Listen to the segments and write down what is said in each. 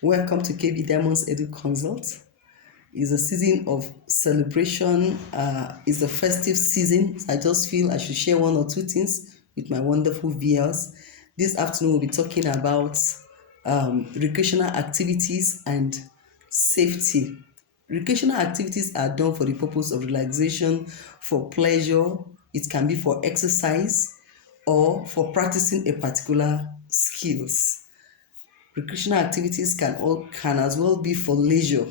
Welcome to KB Diamonds Edu Consult. It's a season of celebration. It's a festive season. I just feel I should share one or two things with my wonderful viewers. This afternoon, we'll be talking about recreational activities and safety. Recreational activities are done for the purpose of relaxation, for pleasure. It can be for exercise or for practicing a particular skills. Recreational activities can as well be for leisure.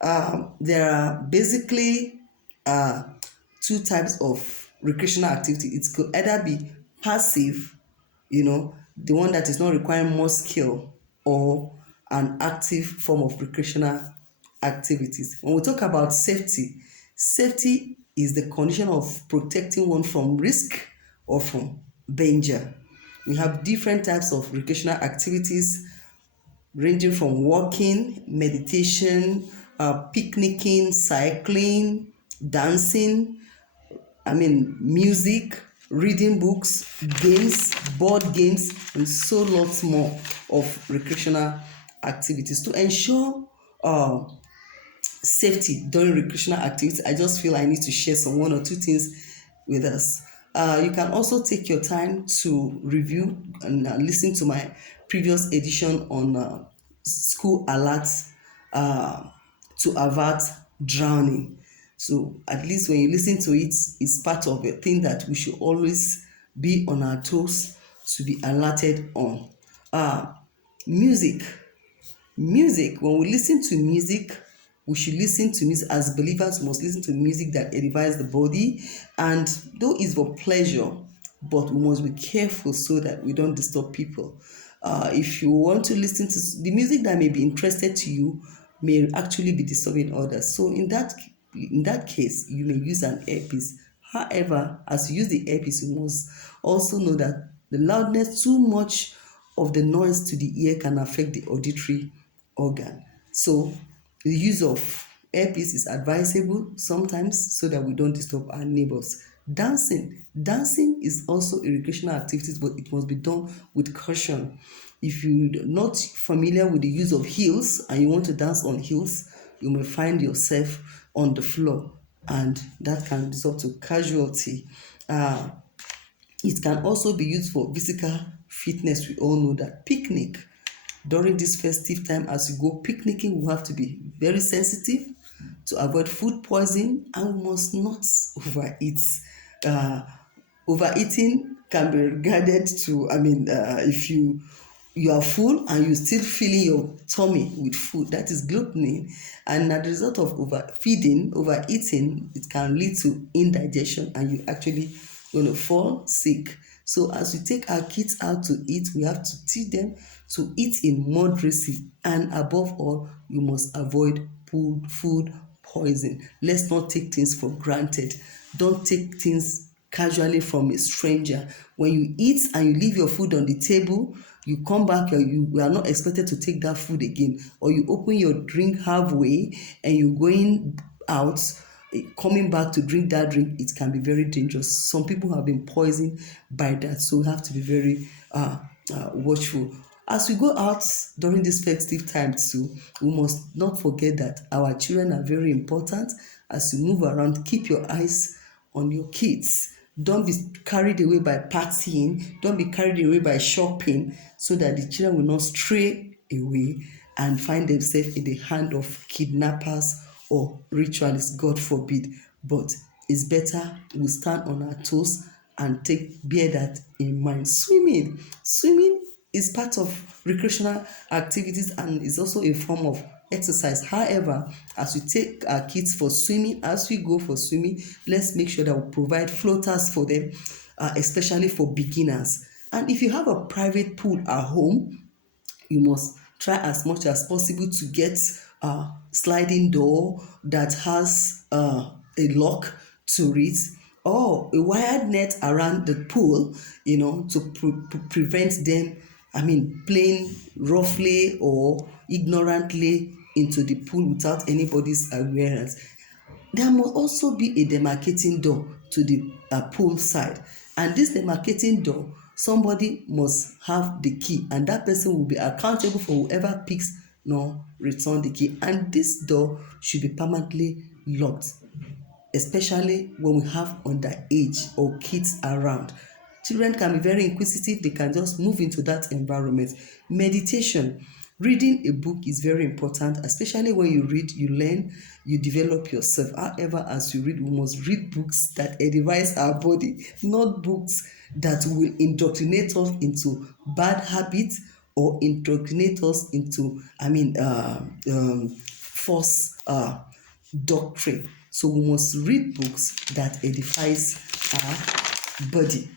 There are basically uh, two types of recreational activity. It could either be passive, the one that is not requiring more skill, or an active form of recreational activities. When we talk about safety, safety is the condition of protecting one from risk or from danger. We have different types of recreational activities ranging from walking, meditation, picnicking, cycling, dancing, music, reading books, games, board games, and so lots more of recreational activities. To ensure safety during recreational activities, I just feel I need to share some one or two things with us. You can also take your time to review and listen to my previous edition on school alerts to avert drowning. So at least when you listen to it, it's part of a thing that we should always be on our toes to be alerted on. Music. Music, when we listen to music, we should listen to music. As believers, we must listen to music that edifies the body, and though it's for pleasure, but we must be careful so that we don't disturb people. If you want to listen to the music that may be interested to you, may actually be disturbing others. So in that case, you may use an earpiece. However, as you use the earpiece, you must also know that the loudness, too much of the noise to the ear, can affect the auditory organ. So the use of earpiece is advisable sometimes so that we don't disturb our neighbors. Dancing is also a recreational activity, but it must be done with caution. If you're not familiar with the use of heels and you want to dance on heels, you may find yourself on the floor, and that can result to casualty. Uh, it can also be used for physical fitness. We all know that picnic during this festive time, as you go picnicking, we have to be very sensitive to avoid food poisoning, and we must not overeat. Uh, Overeating can be regarded to, if you are full and you still filling your tummy with food, that is gluttony, and as a result of overeating, it can lead to indigestion, and you actually going to fall sick. So as we take our kids out to eat, we have to teach them to eat in moderacy, and above all, you must avoid food poison. Let's not take things for granted. Don't take things casually from a stranger. When you eat and you leave your food on the table, you come back, you are not expected to take that food again, or you open your drink halfway and you're going out, coming back to drink that drink, it can be very dangerous. Some people have been poisoned by that, so we have to be very watchful. As we go out during this festive time too, we must not forget that our children are very important. As you move around, keep your eyes on your kids. Don't be carried away by partying. Don't be carried away by shopping, so that the children will not stray away and find themselves in the hand of kidnappers or ritualists, God forbid. But it's better we stand on our toes and bear that in mind. Swimming is part of recreational activities and is also a form of exercise. However, as we take our kids for swimming, as we go for swimming, let's make sure that we provide floaters for them, especially for beginners. And if you have a private pool at home, you must try as much as possible to get a sliding door that has a lock to it, or a wired net around the pool, to prevent them, playing roughly or ignorantly into the pool without anybody's awareness. There must also be a demarcating door to the pool side, and this demarcating door, somebody must have the key, and that person will be accountable for whoever picks nor return the key. And this door should be permanently locked, especially when we have underage or kids around. Children can be very inquisitive, they can just move into that environment. Meditation. Reading a book is very important, especially when you read, you learn, you develop yourself. However, as you read, we must read books that edifies our body, not books that will indoctrinate us into bad habits or indoctrinate us into, false doctrine. So we must read books that edifies our body.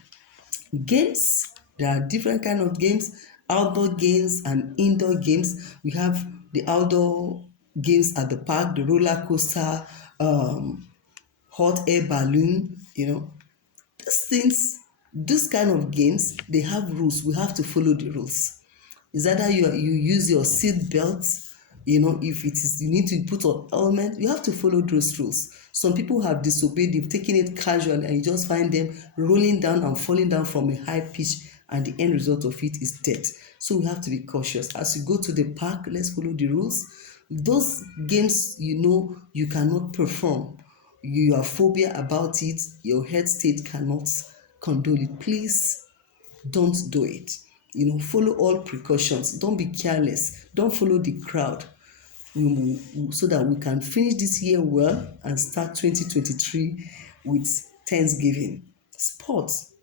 Games, there are different kind of games, outdoor games and indoor games. We have the outdoor games at the park, the roller coaster, hot air balloon, these things, this kind of games, they have rules. We have to follow the rules. Is either you use your seat belt, if it is you need to put on helmet, you have to follow those rules. Some people have disobeyed, they've taken it casually, and you just find them rolling down and falling down from a high pitch, and the end result of it is death. So we have to be cautious. As you go to the park, let's follow the rules. Those games you cannot perform, you have phobia about it, your head state cannot condone it, please don't do it. Follow all precautions. Don't be careless. Don't follow the crowd. So that we can finish this year well and start 2023 with Thanksgiving. Sports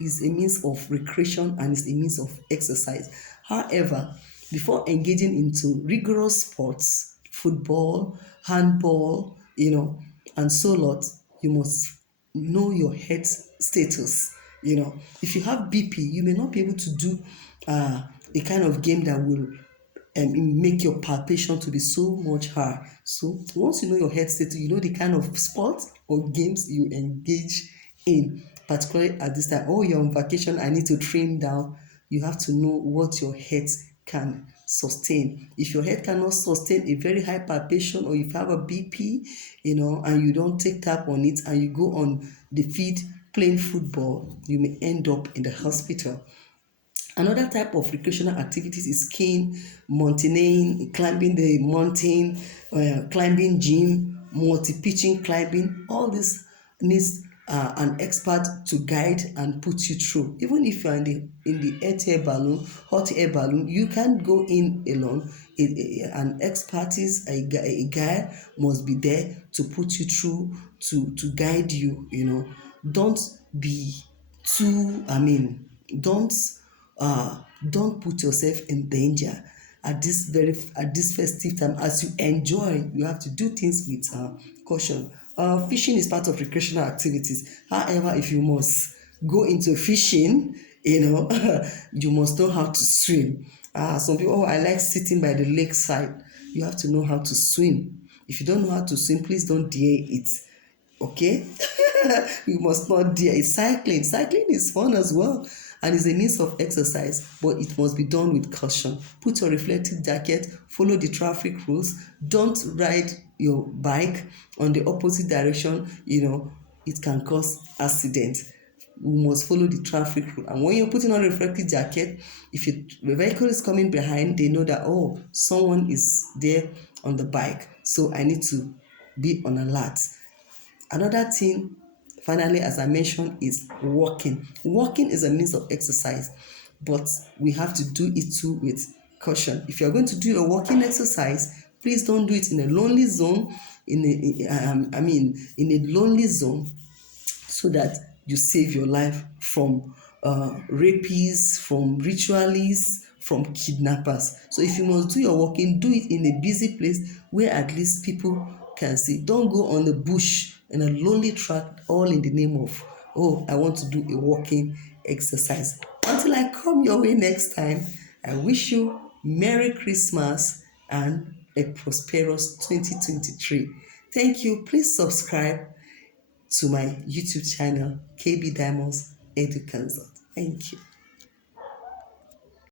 is a means of recreation and is a means of exercise. However, before engaging into rigorous sports, football, handball, and so lot, you must know your health status. If you have BP, you may not be able to do a kind of game that will make your palpation to be so much higher. So once you know your health status, you know the kind of sports or games you engage in, particularly at this time. Oh, you're on vacation, I need to trim down. You have to know what your head can sustain. If your head cannot sustain a very high palpation, or if you have a BP, and you don't take tap on it, and you go on the field playing football, you may end up in the hospital. Another type of recreational activities is skiing, mountaineering, climbing the mountain, climbing gym, multi-pitching climbing. All this needs an expert to guide and put you through. Even if you are in the hot air balloon, you can't go in alone. An expertise, a guy must be there to put you through, to guide you. Don't be too. Don't don't put yourself in danger at this festive time. As you enjoy, you have to do things with caution. Fishing is part of recreational activities. However, if you must go into fishing, you must know how to swim. Some people, I like sitting by the lakeside. You have to know how to swim. If you don't know how to swim, please don't dare it. Okay? You must not dare. It's cycling. Cycling is fun as well, and is a means of exercise, but it must be done with caution. Put your reflective jacket, follow the traffic rules. Don't ride your bike on the opposite direction. It can cause accident. We must follow the traffic rule. And when you're putting on a reflective jacket, if the vehicle is coming behind, they know that, someone is there on the bike, so I need to be on alert. Another thing, finally, as I mentioned, is walking. Walking is a means of exercise, but we have to do it too with caution. If you're going to do a walking exercise, please don't do it in a lonely zone, in a lonely zone, so that you save your life from rapists, from ritualists, from kidnappers. So if you must do your walking, do it in a busy place where at least people can see. Don't go on the bush in a lonely track, all in the name of, I want to do a walking exercise. Until I come your way next time, I wish you Merry Christmas and a prosperous 2023. Thank you. Please subscribe to my YouTube channel, KB Diamonds Edu Consult. Thank you.